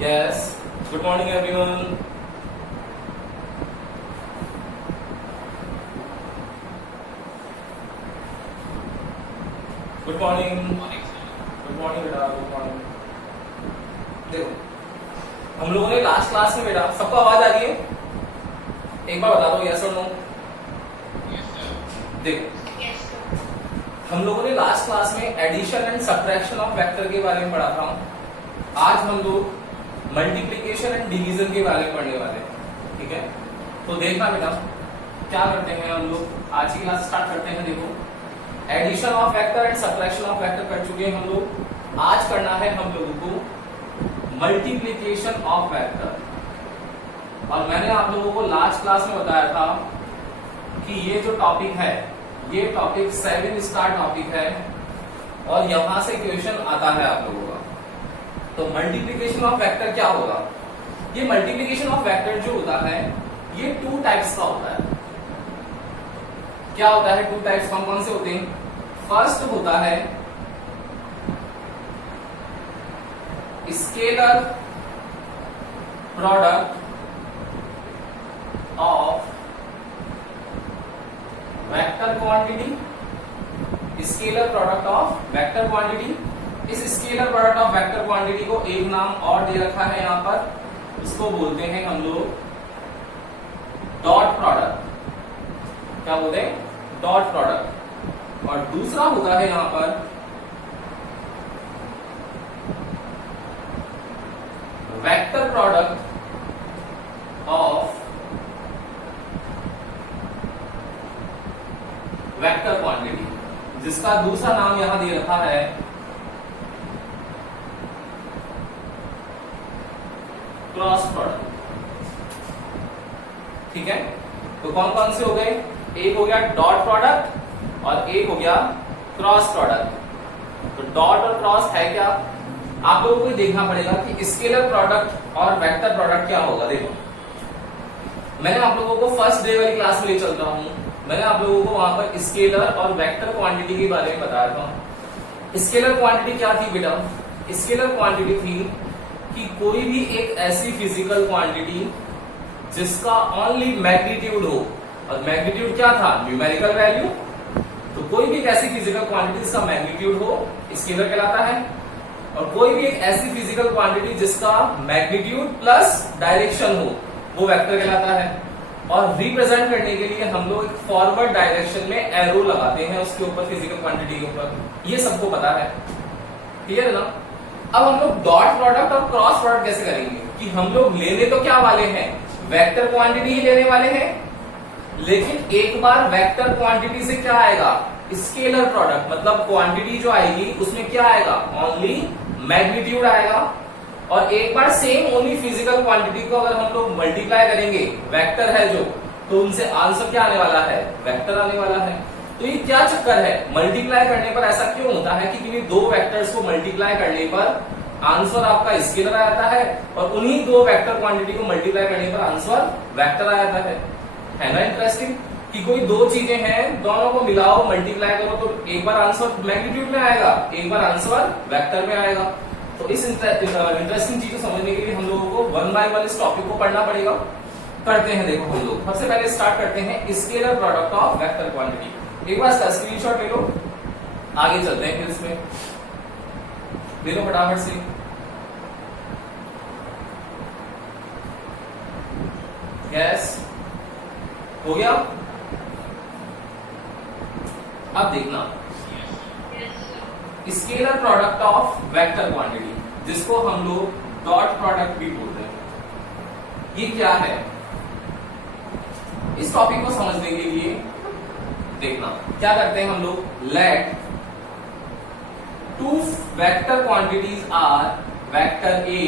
Yes. Good morning, everyone. Good morning. Good morning बेटा. Good morning. देखो, हम लोगों ने लास्ट क्लास में बेटा सबको आवाज आ रही है? एक बार बता दो यस और नो. देखो, हम लोगों ने लास्ट क्लास में addition and subtraction of vector के बारे में पढ़ा था. आज हम लोग मल्टीप्लिकेशन एंड डिवीजन के बारे में पढ़ने वाले हैं. ठीक है, तो देखना बेटा क्या करते हैं हम लोग. आज की क्लास स्टार्ट करते हैं. देखो, addition of vector and subtraction of vector कर चुके हैं हम लोग. आज करना है हम लोगों को मल्टीप्लिकेशन ऑफ वेक्टर. और मैंने आप लोगों को लास्ट क्लास में बताया था कि ये जो टॉपिक है ये टॉपिक 7 स्टार टॉपिक है और यहां से क्वेश्चन आता है आप लोगों का. तो मल्टीप्लिकेशन ऑफ वेक्टर क्या होगा? ये मल्टीप्लिकेशन ऑफ वेक्टर जो होता है ये 2 टाइप्स का होता है. क्या होता है 2 टाइप्स? कौन कौन से होते हैं? फर्स्ट होता है scalar product of vector quantity. Scalar product of vector quantity. इस scalar product of vector quantity को एक नाम और दे रखा है यहां पर. इसको बोलते हैं हम लोग डॉट प्रोडक्ट. क्या बोलते हैं? Dot product. और दूसरा होता है यहां पर vector product of vector quantity, जिसका दूसरा नाम यहां दे रखा है क्रॉस प्रोडक्ट. ठीक है, तो कौन कौन से हो गए? एक हो गया डॉट प्रोडक्ट और एक हो गया क्रॉस प्रोडक्ट. तो डॉट और क्रॉस है क्या? आप लोगों को देखना पड़ेगा कि स्केलर प्रोडक्ट और वेक्टर प्रोडक्ट क्या होगा. देखो, मैंने आप लोगों को फर्स्ट डे वाली क्लास में ले चलता हूं. मैंने आप लोगों को वहां पर स्केलर और वेक्टर क्वांटिटी के बारे में बताया था. स्केलर क्वांटिटी क्या थी बेटा? स्केलर क्वांटिटी थी कि कोई भी एक ऐसी फिजिकल क्वांटिटी जिसका ओनली मैग्नीट्यूड हो. और मैग्नीट्यूड क्या था? Numerical value. तो कोई भी एक ऐसी फिजिकल क्वांटिटी जिसका मैग्नीट्यूड हो स्केलर कहलाता है. और कोई भी एक ऐसी फिजिकल क्वांटिटी जिसका मैग्नीट्यूड प्लस डायरेक्शन हो वो वेक्टर कहलाता है. और रिप्रेजेंट करने के लिए हम लोग एक फॉरवर्ड डायरेक्शन में एरो लगाते हैं उसके ऊपर, फिजिकल क्वांटिटी के ऊपर. ये सबको पता है. क्लियर है ना? अब हम लोग डॉट प्रोडक्ट और क्रॉस प्रोडक्ट कैसे करेंगे कि हम लोग लेने तो क्या वाले हैं? वेक्टर क्वांटिटी ही लेने वाले हैं. लेकिन एक बार वेक्टर क्वांटिटी से क्या आएगा? Scalar product. मतलब क्वांटिटी जो आएगी उसमें क्या आएगा? ओनली मैग्नीट्यूड आएगा. और एक बार सेम ओनली फिजिकल क्वांटिटी को अगर हम लोग मल्टीप्लाई करेंगे, वेक्टर है जो, तो उनसे आंसर क्या आने वाला है? वेक्टर आने वाला है. तो ये क्या चक्कर है? मल्टीप्लाई करने पर ऐसा क्यों होता है कि किन्हीं दो वेक्टर्स को मल्टीप्लाई करने पर आंसर आपका स्केलर आ जाता है और उन्हीं दो वेक्टर क्वांटिटी को मल्टीप्लाई करने पर आंसर वेक्टर आ जाता है ना? इंटरेस्टिंग कि कोई दो चीजें हैं, दोनों को मिलाओ, मल्टीप्लाई करो तो एक बार आंसर मैग्नीट्यूड में आएगा, एक बार आंसर वेक्टर में आएगा. तो इस इंटरेस्टिंग चीज को समझने के लिए हम लोगों को 1 बाय 1 इस टॉपिक को पढ़ना पड़ेगा. करते हैं. देखो, हम लोग सबसे पहले स्टार्ट करते हैं scalar product of vector quantity. एक बार इसका स्क्रीनशॉट ले लो, आगे चलते हैं. फिर इसमें ले लो फटाफट से. यस, हो गया. अब देखना, scalar product of vector quantity, जिसको हम लोग डॉट प्रोडक्ट भी बोलते हैं, ये क्या है? इस टॉपिक को समझने के लिए देखना क्या करते हैं हम लोग. Let 2 vector quantities are vector A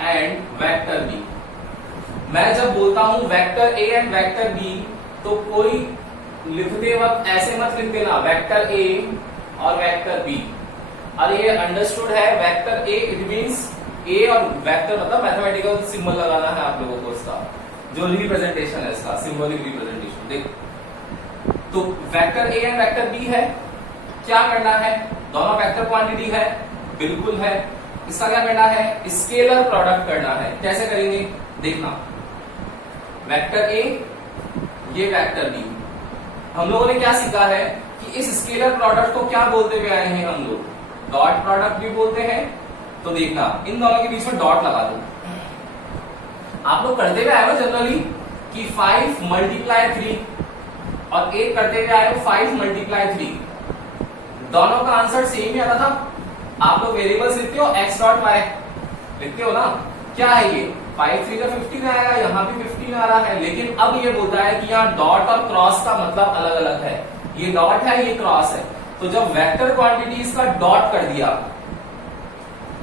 and vector B. मैं जब बोलता हूं vector A and vector B तो कोई लिखते वक्त ऐसे मत लिख देना वेक्टर ए और वेक्टर बी. और ये अंडरस्टूड है, वेक्टर ए इट मींस ए और वेक्टर मतलब मैथमेटिकल सिंबल लगाना है आप लोगों को. इसका जो रिप्रेजेंटेशन है, इसका सिंबॉलिक रिप्रेजेंटेशन. देखो, तो vector A and vector B है. क्या करना है? दोनों वेक्टर क्वांटिटी है, बिल्कुल है. इसका क्या करना है, स्केलर प्रोडक्ट करना है। कैसे करेंगे देखना, वेक्टर ए ये वेक्टर बी, हम लोगों ने क्या सीखा है कि इस स्केलर प्रोडक्ट को क्या बोलते हुए आए हैं हम लोग, डॉट प्रोडक्ट भी बोलते हैं। तो देखना इन दोनों के बीच में डॉट लगा दो। आप लोग करते हुए आए हो जनरली कि 5 मल्टीप्लाई 3 और एक करते हुए आए हो 5 मल्टीप्लाई 3, दोनों का आंसर सेम ही आता था। आप लोग वेरिएबल्स लिखते हो x डॉट y लिखते हो ना, क्या है ये 5 3 का 15 आएगा, यहाँ भी 15 आ रहा है। लेकिन अब ये बोलता है कि यहाँ डॉट और क्रॉस का मतलब अलग अलग है, ये डॉट है ये क्रॉस है। तो जब वेक्टर क्वांटिटीज का डॉट कर दिया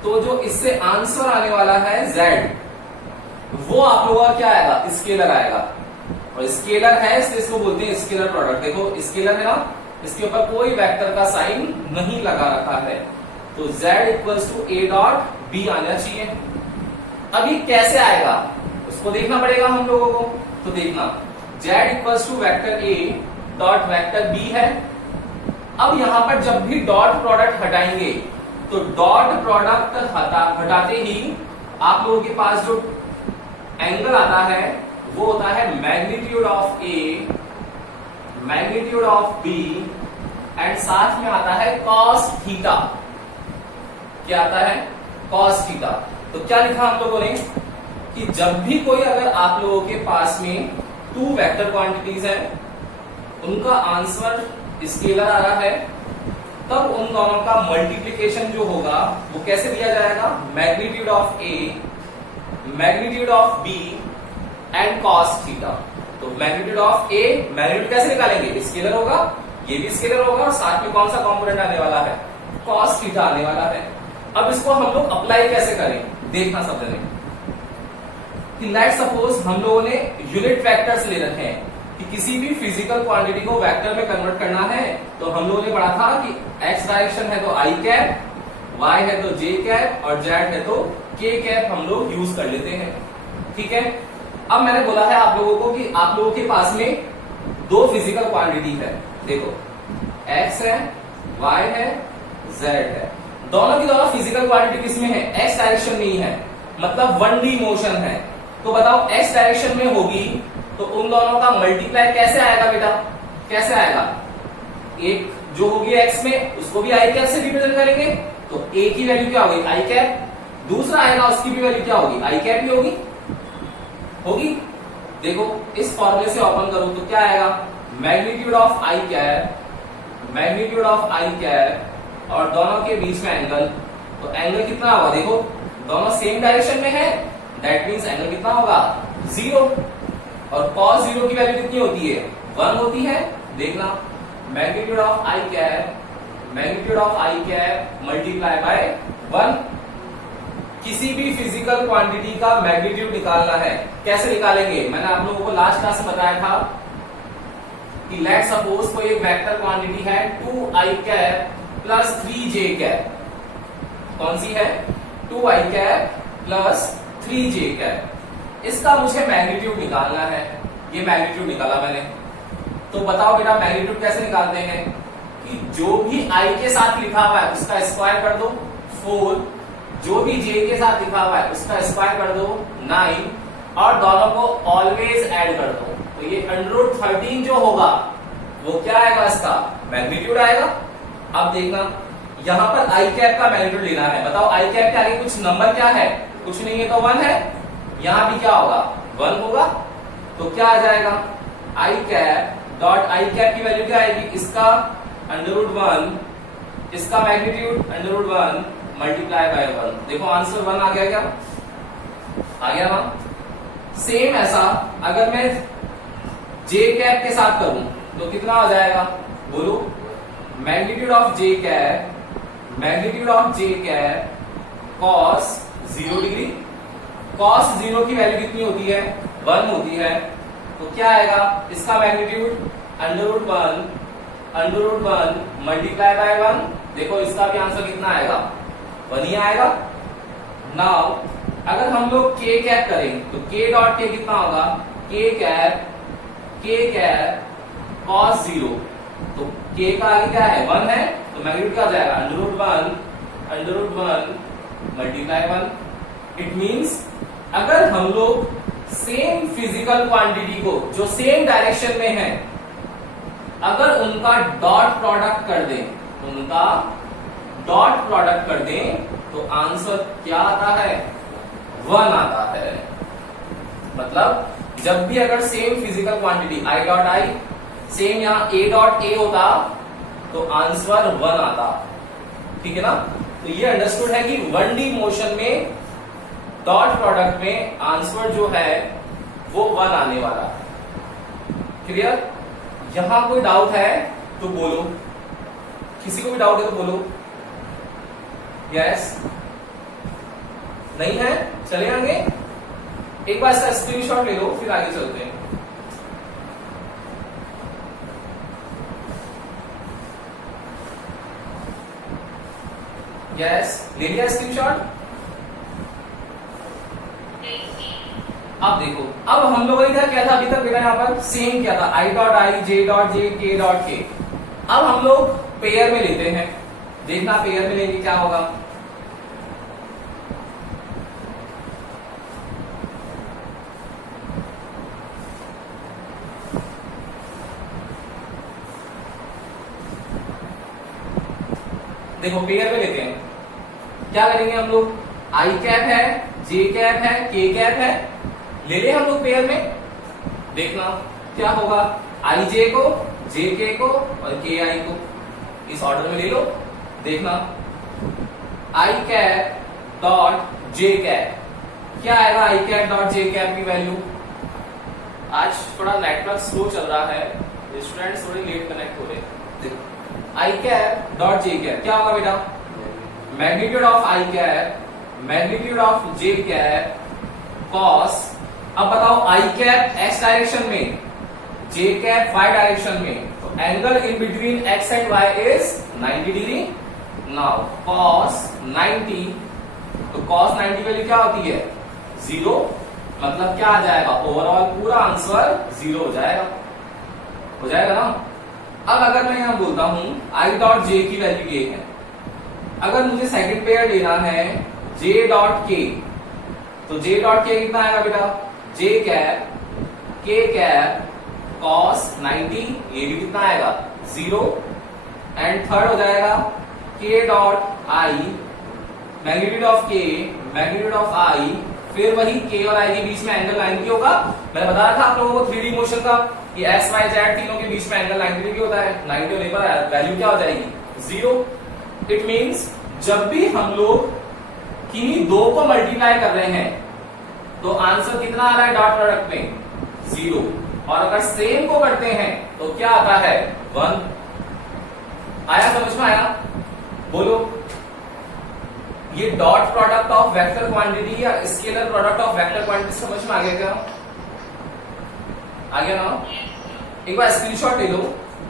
तो जो इससे आंसर आने वाला है z, वो आप लोगों का क्या आएगा, स्केलर आएगा। और स्केलर है इसलिए इसको बोलते हैं स्केलर प्रोडक्ट। देखो स्केलर है ना, इसके ऊपर कोई वेक्टर का साइन नहीं लगा रखा है, तो z equals to a dot b आना चाहिए। अभी कैसे आएगा उसको देखना पड़ेगा हम लोगों को। तो देखना z equals to vector a dot vector b है। अब यहां पर जब भी डॉट प्रोडक्ट हटाएंगे तो डॉट प्रोडक्ट हटाते ही आप लोगों के पास जो एंगल आता है वो होता है magnitude of a, magnitude of b and साथ में आता है cos थीटा। क्या आता है, cos थीटा। तो क्या लिखा हम लोगों ने कि जब भी कोई अगर आप लोगों के पास में 2 वेक्टर क्वांटिटीज है, उनका आंसर स्केलर आ रहा है, तब उन दोनों का मल्टीप्लिकेशन जो होगा वो कैसे दिया जाएगा, magnitude of a, magnitude of b and cos theta. तो मैग्नीट्यूड ऑफ a, मैग्नीट्यूड कैसे निकालेंगे, स्केलर होगा, ये भी स्केलर होगा और साथ में कौन सा कंपोनेंट आने वाला है, cos थीटा आने वाला है। अब इसको हम लोग अप्लाई कैसे करें देखना सब जने कि लेट्स सपोज हम लोगों ने यूनिट वेक्टर्स ले रखे हैं कि किसी भी फिजिकल क्वांटिटी को वेक्टर में कन्वर्ट करना है। तो हम लोगों ने पढ़ा था कि x डायरेक्शन है तो i कैप, y है तो j कैप और z है तो k कैप हम लोग यूज कर लेते हैं। ठीक है, अब मैंने बोला है आप लोगों को कि आप लोगों के पास में 2 फिजिकल क्वांटिटी है। देखो x है, y है, z है, दोनों की दोनों फिजिकल क्वांटिटी किसमें है, x डायरेक्शन में ही है, मतलब 1D मोशन है। तो बताओ x डायरेक्शन में होगी तो उन दोनों का मल्टीप्लाई कैसे आएगा बेटा, कैसे आएगा, एक जो होगी x में उसको भी i कैप से रिप्रेजेंट करेंगे, तो a की वैल्यू क्या होगी i कैप, दूसरा आएगा उसकी भी वैल्यू क्या होगी i कैप ही होगी। देखो इस फॉर्मूले से ओपन करो तो क्या आएगा, magnitude of i cap, magnitude of i cap और दोनों के बीच में एंगल, तो एंगल कितना होगा, देखो दोनों सेम डायरेक्शन में है, दैट मीन्स एंगल कितना होगा 0। और cos 0 की वैल्यू कितनी होती है, 1 होती है। देखना magnitude of i cap, magnitude of i cap multiply by 1। किसी भी फिजिकल क्वांटिटी का मैग्नीट्यूड निकालना है, कैसे निकालेंगे, मैंने आप लोगों को लास्ट क्लास में बताया था कि लेट सपोज कोई एक वेक्टर क्वांटिटी है 2i cap plus 3j cap, कौन सी है 2i cap plus 3j cap, इसका मुझे मैग्नीट्यूड निकालना है। ये मैग्नीट्यूड निकाला मैंने, तो बताओ बेटा मैग्नीट्यूड कैसे निकालते हैं कि जो भी i के साथ लिखा हुआ है उसका स्क्वायर कर दो 4, जो भी j के साथ लिखा हुआ है उसका स्क्वायर कर दो 9 और दोनों को ऑलवेज ऐड कर दो। तो ये √13 जो होगा वो क्या आएगा, इसका मैग्नीट्यूड आएगा। अब देखना यहां पर i कैप का मैग्नीट्यूड लेना है, बताओ i कैप के आगे कुछ नंबर क्या है, कुछ नहीं है तो 1 है, यहां भी क्या होगा 1 होगा, तो क्या आ जाएगा i cap dot i cap की वैल्यू क्या आएगी, इसका √1, इसका मैग्नीट्यूड √1 मल्टीप्लाई बाय 1। देखो आंसर 1 आ गया, क्या आ गया ना। सेम ऐसा अगर मैं j कैप के साथ करूं तो कितना आ जाएगा, बोलो magnitude of j cap, magnitude of j cap cos 0 degree, cos 0 की वैल्यू कितनी होती है 1 होती है, तो क्या आएगा इसका मैग्नीट्यूड √1 मल्टीप्लाई बाय 1। देखो इसका भी आंसर कितना आएगा 1 ही आएगा। नाउ अगर हम लोग k कैप करें तो k डॉट k कितना होगा, k कैप cos 0, तो k का आगे क्या है 1 है, तो मैग्नीट्यूड क्या आ जाएगा √1 मल्टीप्लाई 1। इट मींस अगर हम लोग सेम फिजिकल क्वांटिटी को जो सेम डायरेक्शन में है, अगर उनका डॉट प्रोडक्ट कर दें, उनका डॉट प्रोडक्ट कर दें, तो आंसर क्या आता है? 1 आता है। मतलब जब भी अगर same physical quantity I dot I same यहां ए डॉट ए होता तो आंसर 1 आता। ठीक है ना? तो ये अंडरस्टूड है कि 1D मोशन में डॉट प्रोडक्ट में आंसर जो है वो 1 आने वाला है। क्लियर? यहां कोई डाउट है तो बोलो, किसी को भी डाउट है तो बोलो। यस? नहीं है? चले आगे। एक बार इसका स्क्रीनशॉट ले लो, फिर आगे चलते हैं। यस, ले लिया स्क्रीनशॉट? अब देखो, अब हम लोगों ने क्या था अभी तक बिना यहां पर सेम क्या था, I dot I, J dot J, के डॉट के। अब हम लोग पेयर में लेते हैं, देखना पेयर में लेंगे क्या होगा। देखो पेयर में लेते हैं, क्या करेंगे हम लोग, आई कैप है, जे कैप है, के कैप है, ले ले हम लोग पेयर में। देखना क्या होगा, आई जे को, जे के को और के आई को इस ऑर्डर में ले लो। देखना आई कैप डॉट जे कैप, क्या आएगा आई कैप डॉट जे कैप की वैल्यू। आज थोड़ा नेटवर्क स्लो चल रहा है, स्टूडेंट्स थोड़े लेट कनेक्ट हो रहे हैं। देखो आई कैप डॉट जे कैप क्या होगा बेटा, magnitude of I cap magnitude of J cap cos. अब बताओ आई कैप एक्स डायरेक्शन में, जे कैप वाई डायरेक्शन में, तो angle in between X and Y is 90 degree. Now cos 90, तो कॉस 90 वैल्यू क्या होती है 0, मतलब क्या आ जाएगा, ओवरऑल पूरा आंसर 0 हो जाएगा, हो जाएगा ना। अब अगर मैं यहां बोलता हूं आई डॉट जे की वैल्यू ये है, अगर मुझे सेकंड पेयर लेना है जे डॉट के, तो जे डॉट के कितना आएगा बेटा, जे कैप के कैप कॉस 90, ये भी कितना आएगा 0। एंड थर्ड हो जाएगा के dot I magnitude of k magnitude of आई, फिर वही के और आई के बीच में एंगल 90 होगा। मैंने बता रहा था आप लोगों को 3D मोशन का कि एक्स वाई जेड तीनों के बीच में एंगल 90 डिग्री होता है, 90 होने पर वैल्यू क्या हो जाएगी 0। इट मींस जब भी हम लोग किन्हीं दो को मल्टीप्लाई कर रहे हैं तो आंसर कितना आ रहा है डॉट प्रोडक्ट में 0, और अगर सेम को करते हैं तो क्या आता है 1। आया समझ में, आया? बोलो, ये dot product of vector quantity या scalar product of vector quantity समझ में आ गया क्या? आ गया ना? एक बार स्क्रीनशॉट ले लो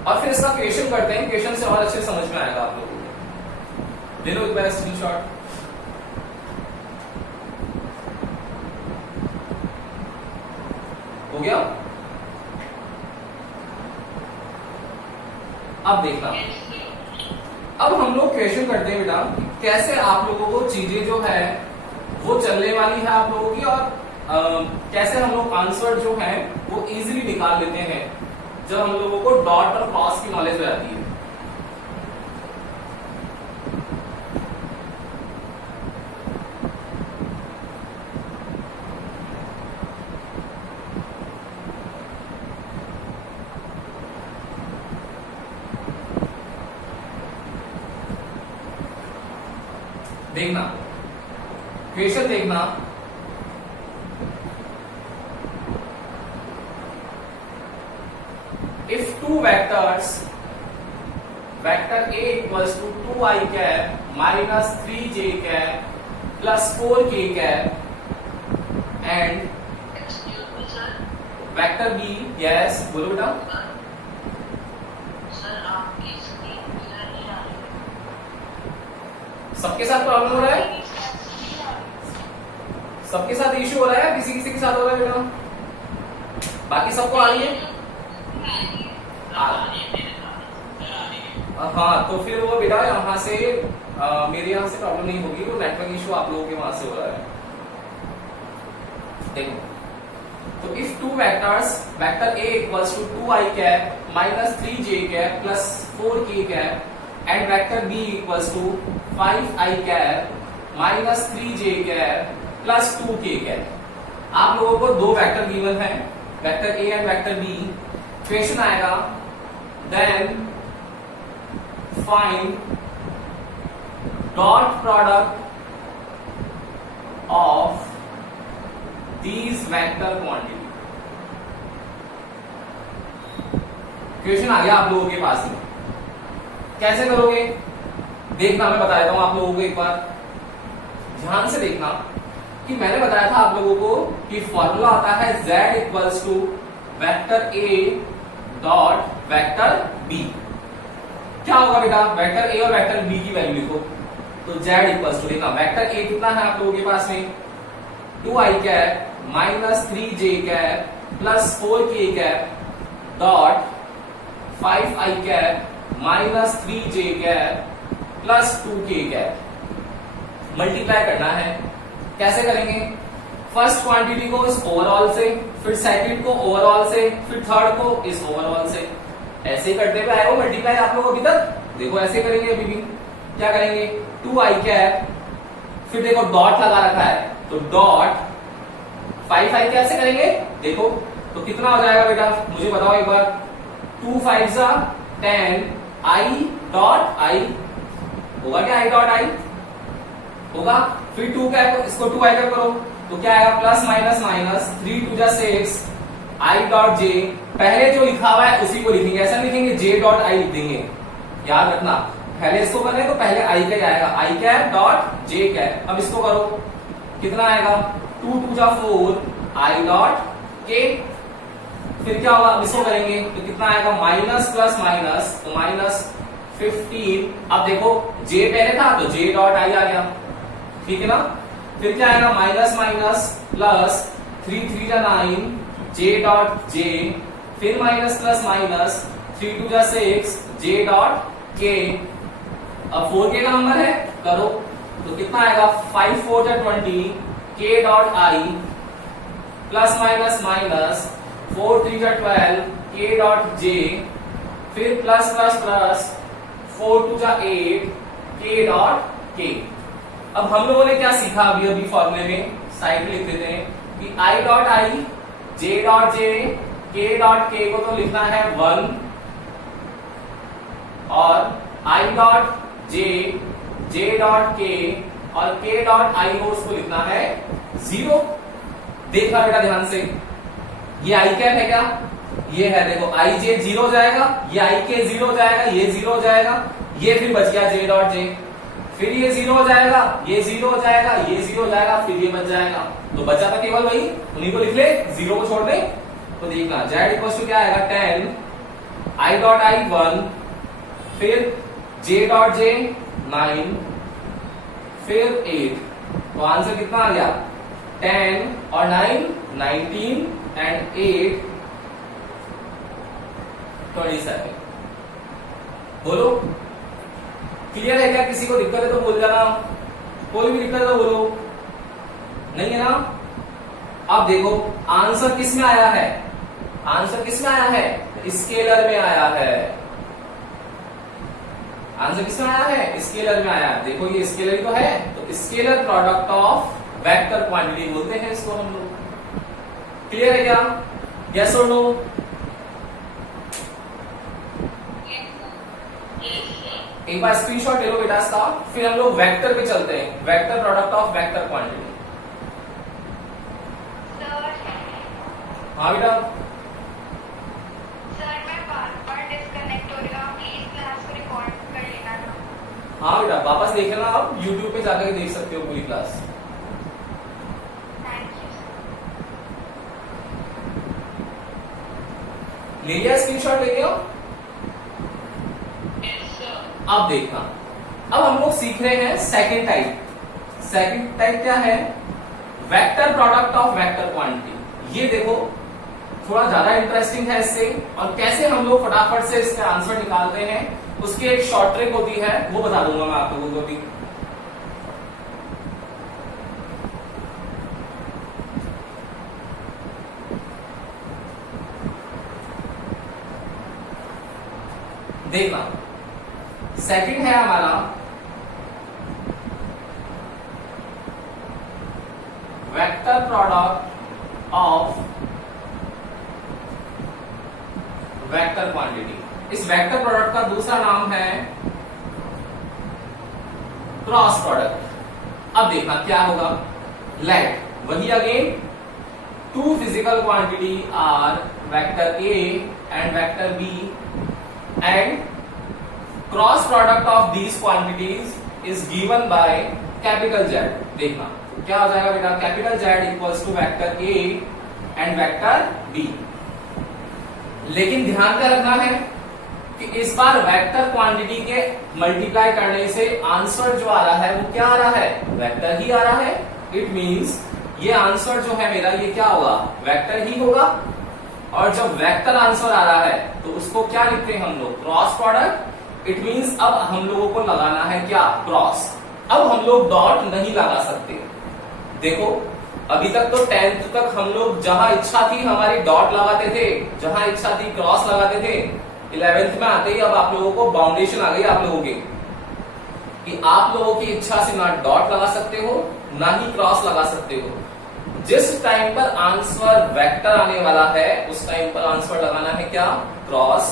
और फिर इसका क्वेश्चन करते हैं, क्वेश्चन से और अच्छे समझ में आएगा आप लोगों को। ले लो एक बार स्क्रीनशॉट। हो गया? अब देखना, अब हम लोग क्वेश्चन करते हैं बेटा, कैसे आप लोगों को चीजें जो है वो चलने वाली है आप लोगों की, और कैसे हम लोग आंसर जो है वो इजीली निकाल लेते हैं जब हम लोगों को डॉट और क्रॉस की नॉलेज हो जाती है। देखना क्वेश्चन, देखना if two vectors, vector A equals to 2i cap minus 3j cap plus 4k cap and vector B, yes बोलो बेटा। सबके साथ प्रॉब्लम हो रहा है, सबके साथ इश्यू हो रहा है, किसी किसी के साथ हो रहा है बेटा, बाकी सबको आ रही है। हाँ, तो फिर वो बेटा यहाँ से मेरे यहाँ से प्रॉब्लम नहीं होगी, वो नेटवर्क इशू आप लोगों के वहां से हो रहा है। देखो, तो if two vectors, vector A equals to 2i cap minus 3j cap plus 4k cap and vector B equals to 5i cap minus 3j cap plus 2k cap. आप लोगों को दो वेक्टर गिवन है, vector A and vector B। Question आएगा then find dot product of these vector quantity. Question आ गया आप लोगों के पास में, कैसे करोगे देखना, मैं बता देता हूं आप लोगों को, एक बार ध्यान से देखना कि मैंने बताया था आप लोगों को कि फॉर्मूला आता है z equals to vector A dot vector B। क्या होगा बेटा, वेक्टर A और वेक्टर B की वैल्यू लिखो, तो z इक्वल्स टू, देखना वेक्टर A कितना है आप लोगों के पास में 2i cap minus 3j cap plus 4k cap dot 5i cap minus 3j cap plus 2k cap. Multiply करना है, कैसे करेंगे, फर्स्ट क्वांटिटी को इस ओवरऑल से, फिर सेकंड को ओवरऑल से, फिर थर्ड को इस ओवरऑल से, ऐसे करते हुए आएगा मल्टीप्लाई आप लोग अभी तक। देखो ऐसे करेंगे, अभी भी क्या करेंगे 2i कैप, फिर देखो डॉट लगा रखा है तो डॉट 5i कैसे करेंगे, देखो तो कितना हो जाएगा बेटा मुझे बताओ एक बार, 2 5 10 i डॉट i होगा क्या, i डॉट i होगा, फिर 2 कैप, इसको 2i कैप करो तो क्या आएगा plus minus minus 3 2 6 i dot j। पहले जो लिखा हुआ है उसी को लिखेंगे, ऐसा नहीं लिखेंगे j डॉट i लिख देंगे, याद रखना पहले इसको करने तो पहले i का आएगा, i cap dot j cap. अब इसको करो कितना आएगा 2 2 4 i डॉट k, फिर क्या होगा अब इसको करेंगे तो कितना आएगा माइनस प्लस माइनस तो माइनस 15। अब देखो j पहले था तो j डॉट i आ गया, ठीक है ना, फिर क्या आएगा minus minus plus 3 3 9 j dot j, फिर minus plus minus 3 2 6 j dot k। अब 4k का नंबर है, करो तो कितना आएगा 5 4 20 k dot i plus minus minus 4 3 12 k dot j, फिर plus plus plus 4 2 8 k dot k। अब हम लोगों ने क्या सीखा अभी अभी फॉर्मूले में, साइड में लिख देते हैं कि i dot i j dot j k dot k को तो लिखना है 1 और i dot j j dot k और k डॉट i को उसको लिखना है 0। देखना बेटा ध्यान से, ये i कैप है क्या, ये है, देखो i j 0 हो जाएगा, ये i k 0 हो जाएगा, ये 0 हो जाएगा, ये फिर बच गया j डॉट j, फिर ये 0 हो जाएगा, ये 0 हो जाएगा, ये 0 हो जाएगा, फिर ये बच जाएगा, तो बचा था केवल वही, उन्हीं को लिख ले, 0 को छोड़ दे। तो देखना z इक्वल टू क्या आएगा 10 i डॉट i 1, फिर j डॉट j 9, फिर 8, तो आंसर कितना आ गया 10 और 9 19 एंड 8 27। बोलो क्लियर है क्या, किसी को दिक्कत है तो बोल जाना, कोई भी दिक्कत है तो बोलो, नहीं है ना। अब देखो आंसर किस में आया है, आंसर किस में आया है, स्केलर में आया है, आंसर किसमें आया है, स्केलर में आया है। देखो ये स्केलर ही तो है, तो scalar product of vector quantity बोलते हैं इसको हम लोग। क्लियर है क्या, यस और नो। एक बार स्क्रीनशॉट ले लो बेटा इसका, फिर हम लोग वेक्टर पे चलते हैं, vector product of vector quantity. हाँ बेटा हाँ बेटा वापस देख लेना, आप YouTube पे जाकर देख सकते हो पूरी क्लास। ले लिया स्क्रीनशॉट, ले लिया। अब देखना, अब हम लोग सीख रहे हैं सेकंड टाइप। सेकंड टाइप क्या है, vector product of vector quantity. ये देखो थोड़ा ज्यादा इंटरेस्टिंग है इससे, और कैसे हम लोग फटाफट से इसका आंसर निकालते हैं उसकी एक शॉर्ट ट्रिक होती है, वो बता दूंगा मैं आप लोगों को भी। देखना, सेकंड है हमारा vector product of vector quantity. इस वेक्टर प्रोडक्ट का दूसरा नाम है क्रॉस प्रोडक्ट। अब देखना क्या होगा, लेट वही again two physical quantity are vector A and vector B and cross product of these quantities is given by capital Z। देखना क्या हो जाएगा बेटा, capital Z equals to vector A and vector B। लेकिन ध्यान क्या रखना है कि इस बार वेक्टर क्वांटिटी के मल्टीप्लाई करने से आंसर जो आ रहा है वो क्या आ रहा है, वेक्टर ही आ रहा है। इट मींस ये आंसर जो है मेरा ये क्या होगा, वेक्टर ही होगा। और जब वेक्टर आंसर आ रहा है तो उसको क्या लिखते हैं हम लोग, क्रॉस प्रोडक्ट। इट मींस अब हम लोगों को लगाना है क्या, क्रॉस। अब हम लोग डॉट नहीं लगा सकते। देखो अभी तक तो 10th तक हम लोग जहां इच्छा थी हमारी डॉट लगाते थे, जहां इच्छा थी क्रॉस लगाते थे। 11th में आते ही अब आप लोगों को बाउंडेशन आ गई आप लोगों की, कि आप लोगों की इच्छा से ना डॉट लगा सकते हो ना ही क्रॉस लगा सकते हो। जिस टाइम पर आंसर वेक्टर आने वाला है उस टाइम पर आंसर लगाना है क्या, क्रॉस।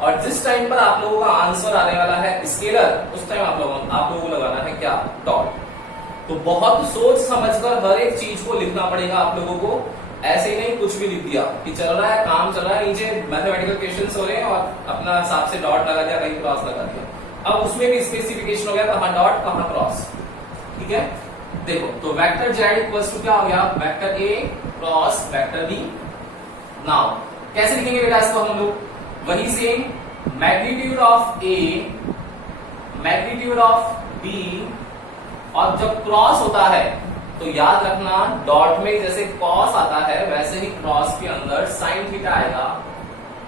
और जिस टाइम पर आप लोगों का आंसर आने वाला है स्केलर, उस टाइम आप लोगों को लगाना है क्या, डॉट। तो बहुत सोच समझकर हर एक चीज को लिखना पड़ेगा आप लोगों को। ऐसे ही नहीं कुछ भी लिख दिया कि चल रहा है, काम चल रहा है, नीचे मैथमेटिकल क्वेश्चंस हो रहे हैं और अपना हिसाब से डॉट लगा दिया, कहीं क्रॉस लगा दिया। अब उसमें भी स्पेसिफिकेशन हो गया, कहां डॉट कहां क्रॉस। ठीक है, देखो तो वेक्टर Z इक्वल्स टू क्या हो गया, vector A cross vector B। Now कैसे लिखेंगे बेटा इसको हम लोग, वही same magnitude of A magnitude of B, और जब क्रॉस होता है तो याद रखना डॉट में जैसे कॉस आता है वैसे ही क्रॉस के अंदर साइन थीटा आएगा,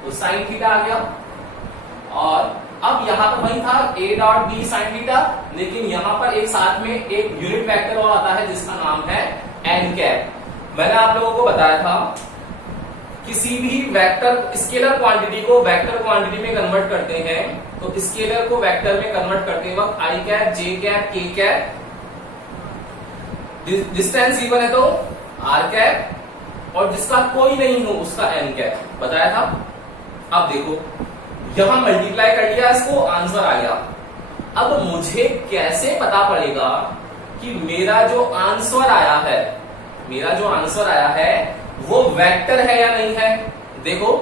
तो साइन थीटा आ गया। और अब यहां पर वही था A dot B sine theta, लेकिन यहां पर एक साथ में एक यूनिट वेक्टर और आता है जिसका नाम है एन कैप। मैंने आप लोगों को बताया था किसी भी वेक्टर स्केलर क्वांटिटी को वेक्टर क्वांटिटी में कन्वर्ट करते हैं तो स्केलर को वेक्टर में कन्वर्ट करते वक्त आई कैप, जे कैप, के कैप, डिस्टेंस इवन है तो आर कैप, और जिसका कोई नहीं हो उसका एन कैप बताया था। अब देखो यहां मल्टीप्लाई कर लिया, इसको आंसर आ गया। अब मुझे कैसे पता पड़ेगा कि मेरा जो आंसर आया है, मेरा जो आंसर आया है वो वेक्टर है या नहीं है। देखो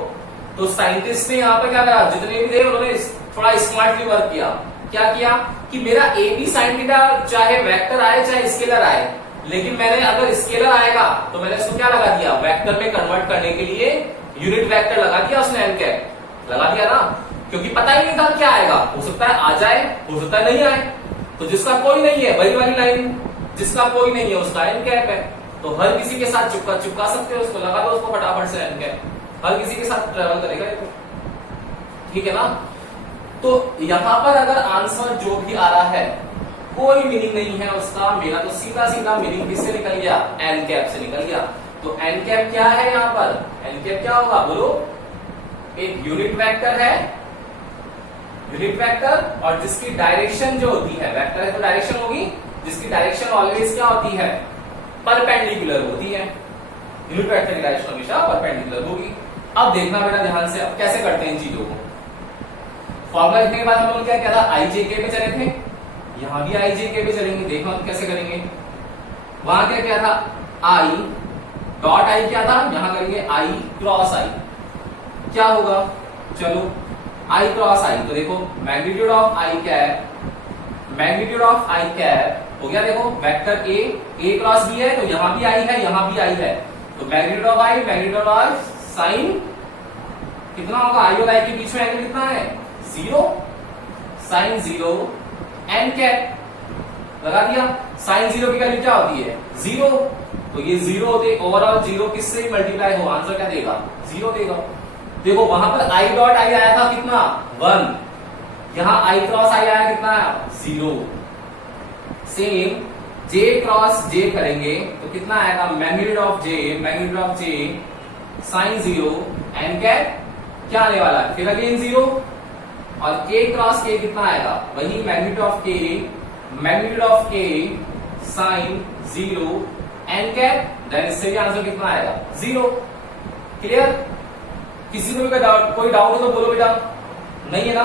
तो साइंटिस्ट ने यहां पर क्या करा, जितने भी थे उन्होंने थोड़ा स्मार्टली वर्क किया। क्या किया कि मेरा ए बी साइन थीटा चाहे वेक्टर आए चाहे स्केलर आए, लेकिन मैंने अगर स्केलर आएगा तो मैंने इसको क्या लगा दिया, वेक्टर में कन्वर्ट करने के लिए यूनिट वेक्टर लगा दिया उसने, एन कैप लगा दिया ना, क्योंकि पता ही नहीं था क्या आएगा। हो सकता है आ जाए, हो सकता है नहीं आए। तो जिसका कोई नहीं है वही वाली लाइन, जिसका कोई नहीं है उसका एन कैप है। तो हर किसी के साथ चिपका सकते हो, उसको लगा दो उसको फटाफट से एन कैप, हर किसी के साथ ट्रेवल करेगा ये। ठीक है ना। तो यहां पर अगर आंसर जो भी आ रहा है कोई मीनिंग नहीं है उसका, मेरा तो सीधा सीधा मीनिंग किससे निकल गया, एन कैप से निकल गया। तो एन कैप क्या है यहां पर, एन कैप क्या होगा बोलो, एक यूनिट वेक्टर है, यूनिट वेक्टर, और जिसकी डायरेक्शन जो होती है, वेक्टर है तो डायरेक्शन होगी, जिसकी डायरेक्शन ऑलवेज क्या होती है, परपेंडिकुलर होती है। यूनिट वेक्टर की डायरेक्शन हमेशा परपेंडिकुलर होगी। अब देखना बेटा ध्यान से, अब कैसे करते हैं इन चीजों को। फॉर्मूला लिखने के बाद हम लोग क्या किया था, आई जे के पे चले थे, यहां भी आई जे के पे चलेंगे। देखो हम कैसे करेंगे, वहां क्या किया था, आई डॉट आई क्या था, यहां करेंगे आई क्रॉस आई। क्या होगा, चलो आई क्रॉस आई, तो देखो magnitude of I cap, magnitude of I cap हो गया। देखो वेक्टर ए क्रॉस बी है तो यहां भी आई है, यहां भी आई है, तो magnitude of i, magnitude of i sine कितना होगा, आई और आई के बीच में एंगल कितना है, 0, साइन 0 एन कैप लगा दिया। साइन 0 की वैल्यू क्या होती है, 0, तो ये 0 होते, ओवरऑल 0 किससे मल्टीप्लाई हो, आंसर क्या देगा, 0 देगा। देखो वहां पर आई डॉट आई आया था कितना, 1, यहां आई क्रॉस आई आया कितना आया 0। सेम जे क्रॉस जे करेंगे तो कितना आएगा magnitude of j sine 0 n cap क्या आने वाला है फिर अगेन 0 और के क्रॉस के कितना आएगा वही मैग्नीट्यूड ऑफ के साइन 0 एन कैप देन इससे भी आंसर कितना आएगा 0। क्लियर? किसी को भी कोई डाउट हो तो बोलो बेटा, नहीं है ना?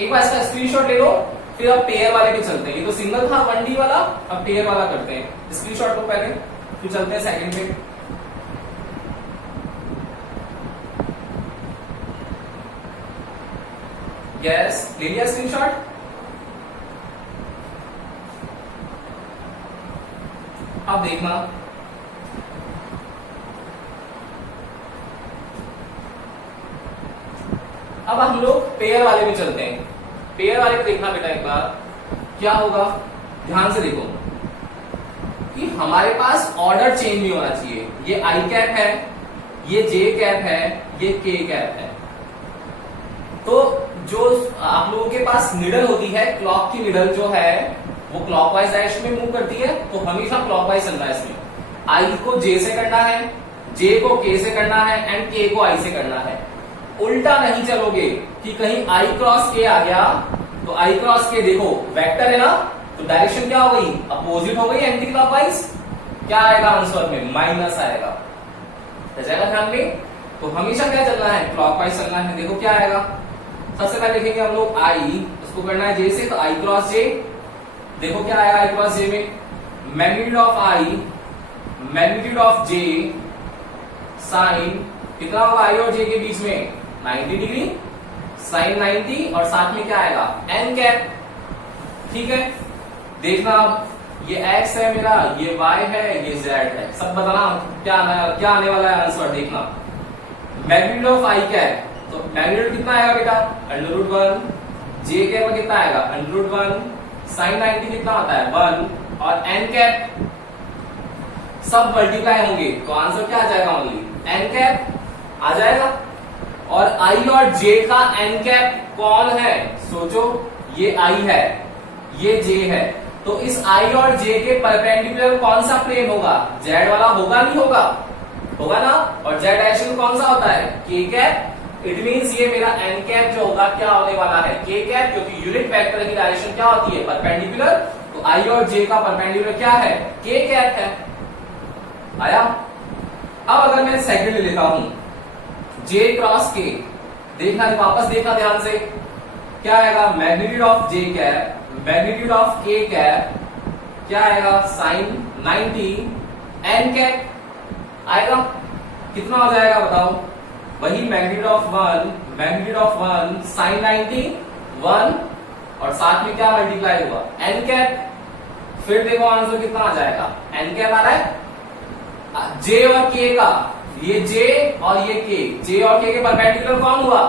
एक बार इसका स्क्रीनशॉट ले लो, फिर अब पेयर वाले पे चलते हैं। ये तो सिंगल था 1D वाला, अब पेयर वाला करते हैं। स्क्रीनशॉट लो पहले, फिर चलते हैं सेकंड पे। यस, ले लिया स्क्रीनशॉट? अब देखना, अब हम लोग पेयर वाले में चलते हैं। पेयर वाले में देखना बेटा एक बार क्या होगा, ध्यान से देखो कि हमारे पास ऑर्डर चेंज नहीं होना चाहिए। ये आई कैप है, ये जे कैप है, ये के कैप है। तो जो आप लोगों के पास निडल होती है, क्लॉक की निडल जो है वो क्लॉकवाइज डायरेक्शन में मूव करती है, तो हमेशा क्लॉकवाइज चलना है। इसमें आई को जे से करना है, जे को के से करना है एंड के को आई से करना है। उल्टा नहीं चलोगे कि कहीं आई क्रॉस के आ गया तो आई क्रॉस के देखो वेक्टर है ना, तो डायरेक्शन क्या हो गई, अपोजिट हो गई, एंटी क्लॉकवाइज। क्या आएगा आंसर में, माइनस आएगा। जाएगा ध्यान में, तो हमेशा क्या चलना है, क्लॉकवाइज चलना है। देखो क्या आएगा, सबसे पहले लिखेंगे हम लोग आई, उसको करना है जे से, तो आई क्रॉस जे। देखो क्या आएगा आई क्रॉस जे में, magnitude of i magnitude of j sine कितना होगा आई और जे के बीच में 90 डिग्री, साइन 90 और साथ में क्या आएगा एन कैप। ठीक है, देखना अब ये x है मेरा, ये y है, ये z है, सब बताना क्या आने वाला है आंसर। देखना मैग्नीट्यूड ऑफ आई कैप, तो मैग्नीट्यूड कितना आएगा बेटा √1, जे कैप कितना आएगा √1, साइन 90 कितना होता है 1 और एन कैप सब मल्टीप्लाई होंगे, तो आंसर क्या आ जाएगा ओनली एन कैप आ जाएगा। और आई और जे का एन कैप कौन है, सोचो, ये आई है, ये जे है, तो इस आई और जे के परपेंडिकुलर कौन सा प्लेन होगा, जेड वाला होगा नहीं होगा, होगा ना। और जेड डायरेक्शन कौन सा होता है के कैप। इट मींस ये मेरा एन कैप जो होगा क्या होने वाला है के कैप, क्योंकि यूनिट वेक्टर की डायरेक्शन क्या होती है परपेंडिकुलर, तो आई और जे का परपेंडिकुलर क्या है के कैप है। आया? अब अगर मैं सेकंड ले लेता हूं जे क्रॉस के, देखना वापस देखना ध्यान से, क्या आएगा magnitude of J cap magnitude of के कैप क्या आएगा साइन 90 एन कैप आएगा। कितना हो जाएगा बताओ, वही मैग्नीट्यूड ऑफ 1 साइन 90 1 और साथ में क्या मल्टीप्लाई होगा एन कैप। फिर देखो आंसर कितना आ जाएगा, एन कैप आ रहा है जे और के का, ये जे और ये के, जे और के परपेंडिकुलर कौन हुआ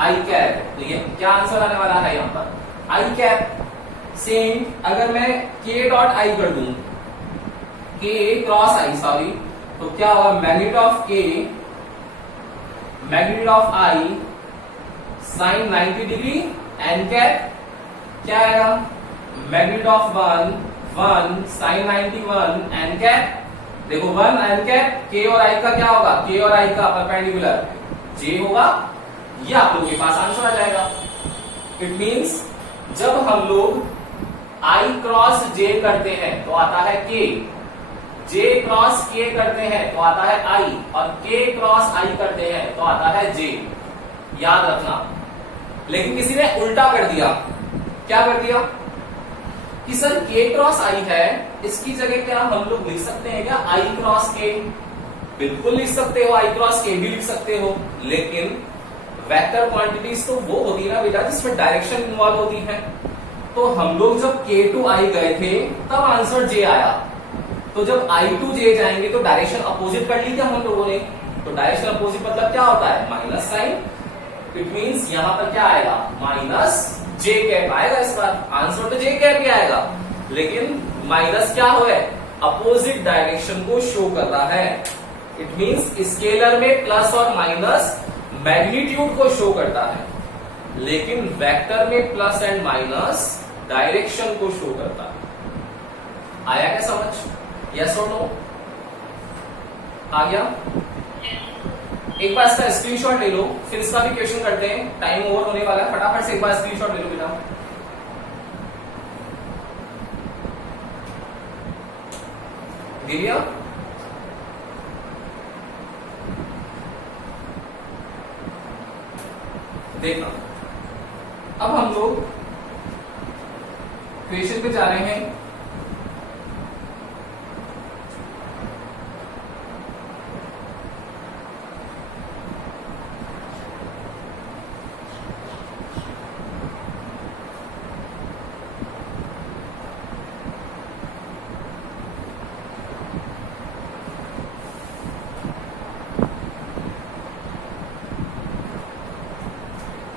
आई कैप, तो ये क्या आंसर आने वाला है यहाँ पर आई कैप। सेम अगर मैं के डॉट आई कर दूं, के क्रॉस आई सॉरी, तो क्या होगा magnitude of k magnitude of i sine 90 degree n cap क्या आएगा magnitude of 1 sine 91 n cap. देखो 1 एन कैप, के और आई का क्या होगा, के और आई का परपेंडिकुलर जे होगा, ये आप लोगों के पास आंसर आ जाएगा। इट मींस जब हम लोग आई क्रॉस जे करते हैं तो आता है के, जे क्रॉस के करते हैं तो आता है आई, और के क्रॉस आई करते हैं तो आता है जे। याद रखना। लेकिन किसी ने उल्टा कर दिया, क्या कर दिया कि सर के क्रॉस आई है, इसकी जगह क्या हम लोग लिख सकते हैं क्या आई क्रॉस के। बिल्कुल लिख सकते हो, आई क्रॉस के भी लिख सकते हो, लेकिन वेक्टर क्वांटिटीज तो वो होती है ना बेटा जिसमें डायरेक्शन इन्वॉल्व होती है। तो हम लोग जब के टू आई गए थे तब आंसर जे आया, तो जब आई टू जे जाएंगे तो डायरेक्शन अपोजिट कर ली थी हम लोगों ने, तो डायरेक्शन अपोजिट मतलब क्या होता है माइनस साइन। इट मींस यहां पर क्या आएगा माइनस जे कैप आएगा। इस बार आंसर तो जे कैप ही आएगा, लेकिन माइनस क्या हो है अपोजिट डायरेक्शन को शो कर रहा है। इट मींस स्केलर में प्लस और माइनस मैग्नीट्यूड को शो करता है। लेकिन वेक्टर में प्लस एंड माइनस डायरेक्शन को शो करता है। आया क्या समझ? यस और नो? आ गया? एक बार इसका स्क्रीनशॉट ले लो, फिर इसका भी क्वेश्चन करते हैं, टाइम ओवर होने वाला है। फटाफट से एक बार स्क्रीनशॉट ले लो बेटा। दिव्या, देखना, अब हम लोग क्वेश्चन पे जा रहे हैं।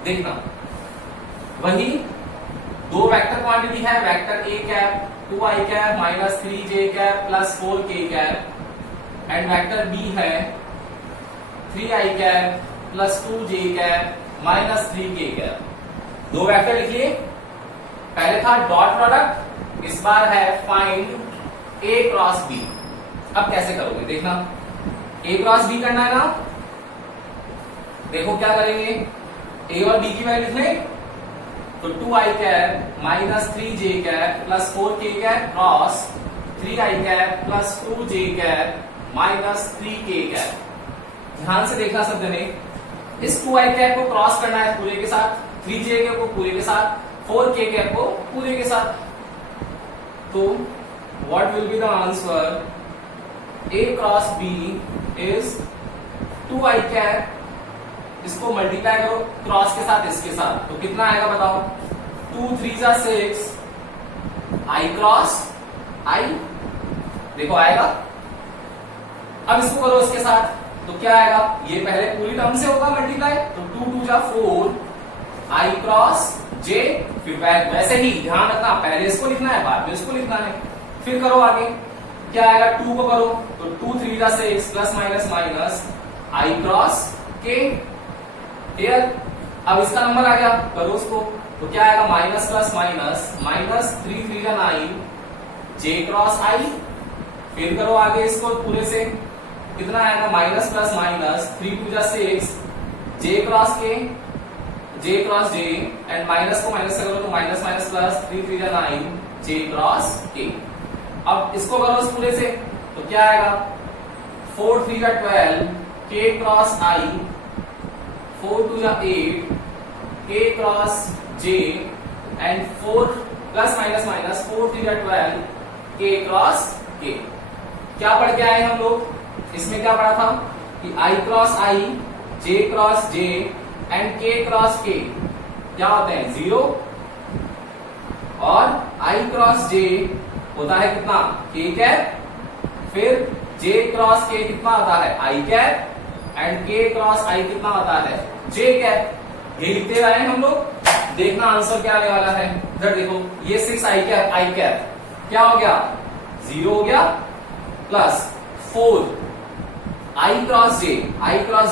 देखना, वही दो वेक्टर क्वांटिटी है, vector A cap 2i cap minus 3j cap plus 4k cap, and vector B है 3i cap plus 2j cap minus 3k cap. दो वेक्टर लिखिए। पहले था डॉट प्रोडक्ट, इस बार है फाइंड ए क्रॉस बी। अब कैसे करोगे देखना, ए क्रॉस बी करना है ना। देखो क्या करेंगे, ए और बी की वैल्यू लिख लें, तो 2i cap minus 3j cap plus 4k cap cross 3i cap plus 2j cap minus 3k cap. ध्यान से देखना सब जने, इस 2i कैप को क्रॉस करना है पूरे के साथ, 3j कैप को पूरे के साथ, 4k कैप को पूरे के साथ। तो what will be the answer? a cross b is 2i cap, इसको मल्टीप्लाई करो क्रॉस के साथ इसके साथ, तो कितना आएगा बताओ? 2 3 जा 6 i क्रॉस i। देखो आएगा। अब इसको करो इसके साथ, तो क्या आएगा? ये पहले पूरी टर्म से होगा मल्टीप्लाई, तो 2 2 जा 4 i क्रॉस j। फिर वैसे ही ध्यान रखना, पहले इसको लिखना है बाद में इसको लिखना है। फिर करो आगे, क्या आएगा? 2 को करो तो 2 3 जा 6 plus minus minus i cross k। Clear? अब इसका नंबर आ गया, करो उसको, तो क्या आएगा? माइनस प्लस माइनस माइनस 3 3 जा 9 j क्रॉस i। फिर करो आगे इसको पूरे से, कितना आएगा? माइनस प्लस माइनस 3 2 जा 6 j cross k, j cross j, and minus को माइनस से करो तो माइनस माइनस प्लस 3 3 जा 9 j क्रॉस k। अब इसको करो इस पूरे से, तो क्या आएगा? 4 3 जा 12 k क्रॉस i, 4 2 जा 8 k cross j, and 4 plus minus minus 4 3 जा 12 k क्रॉस k। क्या पढ़ के आए हम लोग? इसमें क्या पढ़ा था कि i cross i, j cross j, and k cross k क्या होते हैं? 0, और i क्रॉस j होता है कितना? k cap. फिर j क्रॉस k कितना होता है? i cap, and k cross i कितना होता है? j cap. ये लिखते आए हम लोग। देखना आंसर क्या आने वाला है। इधर देखो, ये 6i कैप क्या हो गया? 0 हो गया, प्लस 4 i क्रॉस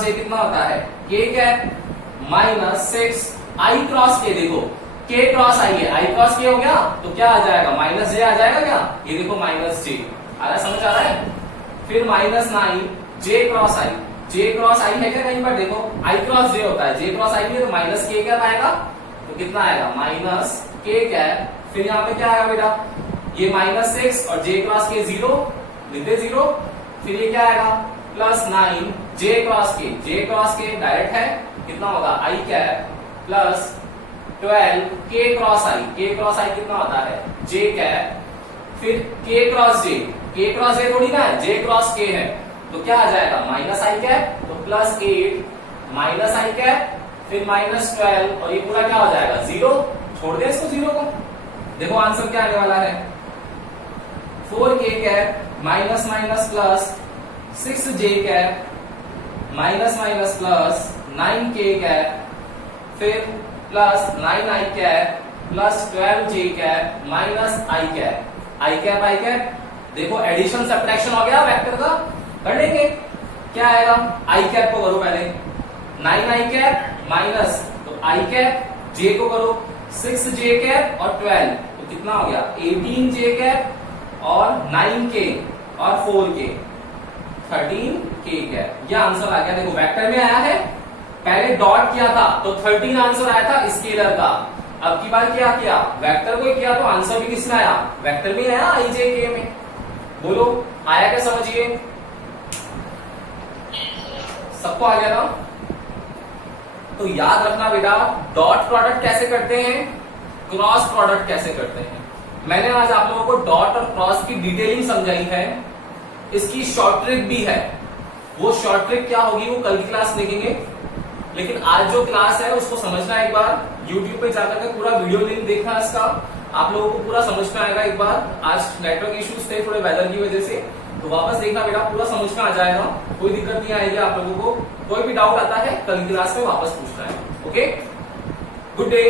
j कितना होता है? k cap minus 6 i cross k। देखो k क्रॉस i है, i क्रॉस k हो गया, तो क्या आ जाएगा? माइनस j आ जाएगा क्या? ये देखो माइनस j आ रहा, समझ आ रहा है? फिर minus 9 j cross i, j cross i है क्या कहीं पर? देखो i क्रॉस j होता है, j क्रॉस i भी है, तो माइनस k कैप आएगा, तो कितना आएगा? Minus k cap. फिर यहाँ पे क्या आएगा बेटा? ये माइनस 6 और j क्रॉस k 0, लिखते 0। फिर ये क्या आएगा? Plus 9 j cross k direct है, कितना होगा? i cap plus 12 k cross i कितना होता है? j cap. फिर k क्रॉस j थोड़ी ना है, j क्रॉस k है, तो क्या आ जाएगा? माइनस i कैप, तो प्लस 8 माइनस i कैप, फिर माइनस 12, और ये पूरा क्या हो जाएगा? 0। छोड़ दे इसको 0 को। देखो आंसर क्या आने वाला है? 4k cap minus minus plus 6j cap minus minus plus 9k cap, फिर plus 9i cap plus 12j cap minus i cap. देखो एडिशन सब्ट्रैक्शन हो गया वेक्टर का, कर लेंगे। क्या आएगा? i कैप को करो पहले, 9i कैप माइनस, तो i कैप जे को करो 6j कैप और 12 तो कितना हो गया 18j कैप और 9k और 4k 13k कैप। यह आंसर आ गया। देखो वेक्टर में आया है, पहले डॉट किया था तो 13 आंसर आया था स्केलर का। अब की बार क्या किया, वेक्टर को किया तो आंसर भी किसमें आया, वेक्टर में आया ijk में। बोलो आया क्या, समझिए सबको आ गया ना। तो याद रखना बेटा, डॉट प्रोडक्ट कैसे करते हैं, क्रॉस प्रोडक्ट कैसे करते हैं। मैंने आज आप लोगों को डॉट और क्रॉस की डिटेलिंग समझाई है, इसकी शॉर्ट ट्रिक भी है। वो शॉर्ट ट्रिक क्या होगी वो कल की क्लास देखेंगे, लेकिन आज जो क्लास है उसको समझना एक बार, YouTube पे जाकर के पूरा वीडियो लिंक देखना इसका, आप लोगों को पूरा समझ में आएगा। एक बार आज नेटवर्क इश्यूज थे थोड़े वेदर की वजह से, तो वापस देखना बेटा, पूरा समझ में आ जाएगा, कोई दिक्कत नहीं आएगी आप लोगों को। कोई भी डाउट आता है कल की क्लास में वापस पूछना है। Okay, good day.